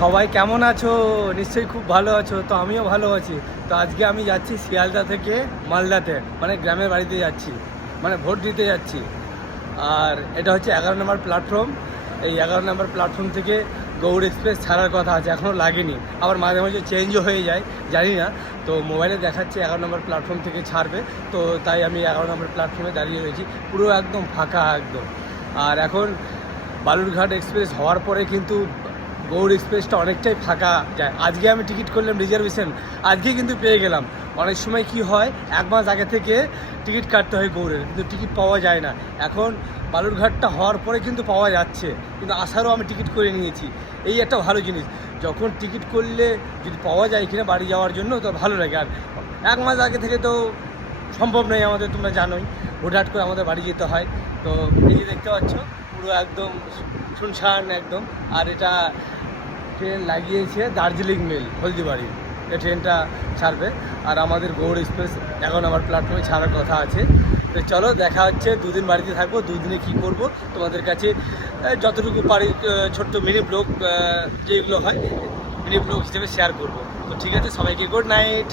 সবাই কেমন আছো? নিশ্চয়ই খুব ভালো আছো, তো আমিও ভালো আছি। তো আজকে আমি যাচ্ছি শিয়ালদা থেকে মালদাতে মানে গ্রামের বাড়িতে যাচ্ছি মানে ভোট দিতে যাচ্ছি। আর এটা হচ্ছে এগারো নম্বর প্ল্যাটফর্ম এই এগারো নম্বর প্ল্যাটফর্ম থেকে গৌড় এক্সপ্রেস ছাড়ার কথা আছে এখনও লাগেনি। আবার মাঝে মাঝে চেঞ্জও হয়ে যায়, জানি না। তো মোবাইলে দেখাচ্ছে এগারো নম্বর প্ল্যাটফর্ম থেকে ছাড়বে। তো তাই আমি এগারো নম্বর প্ল্যাটফর্মে দাঁড়িয়ে রয়েছি, পুরো একদম ফাঁকা একদম। আর এখন বালুরঘাট এক্সপ্রেস হওয়ার পরে কিন্তু গৌড় এক্সপ্রেসটা অনেকটাই ফাঁকা যায়। আজকে আমি টিকিট করলাম রিজার্ভেশন আজকে কিন্তু পেয়ে গেলাম। অনেক সময় কি হয়, এক মাস আগে থেকে টিকিট কাটতে হয় গৌড়ের কিন্তু টিকিট পাওয়া যায় না। এখন বালুরঘাটটা হওয়ার পরে কিন্তু পাওয়া যাচ্ছে, কিন্তু আসারও আমি টিকিট করে নিয়েছি। এই একটা ভালো জিনিস, যখন টিকিট করলে যদি পাওয়া যায় কিনা বাড়ি যাওয়ার জন্য, তো ভালো লাগে। আর এক মাস আগে থেকে তো সম্ভব নয় আমাদের, তোমরা জানোই। হুটহাট করে আমাদের বাড়ি যেতে হয়। তো এই যে দেখতে পাচ্ছ পুরো একদম শুনশান একদম। আর এটা ট্রেন লাগিয়েছে দার্জিলিং মেল হলদিবাড়ি। এই ট্রেনটা ছাড়বে। আর আমাদের গৌড় এক্সপ্রেস এখন আমার প্ল্যাটফর্মে ছাড়ার কথা আছে। তো চলো, দেখা হচ্ছে, দুদিন বাড়িতে থাকব, দুদিনে কি করব, তোমাদের কাছে যতটুকু পারি ছোট্ট মিনি ব্লগ যেগুলো হয় মিনি ব্লগ হিসেবে শেয়ার করব। তো ঠিক আছে, সবাইকে গুড নাইট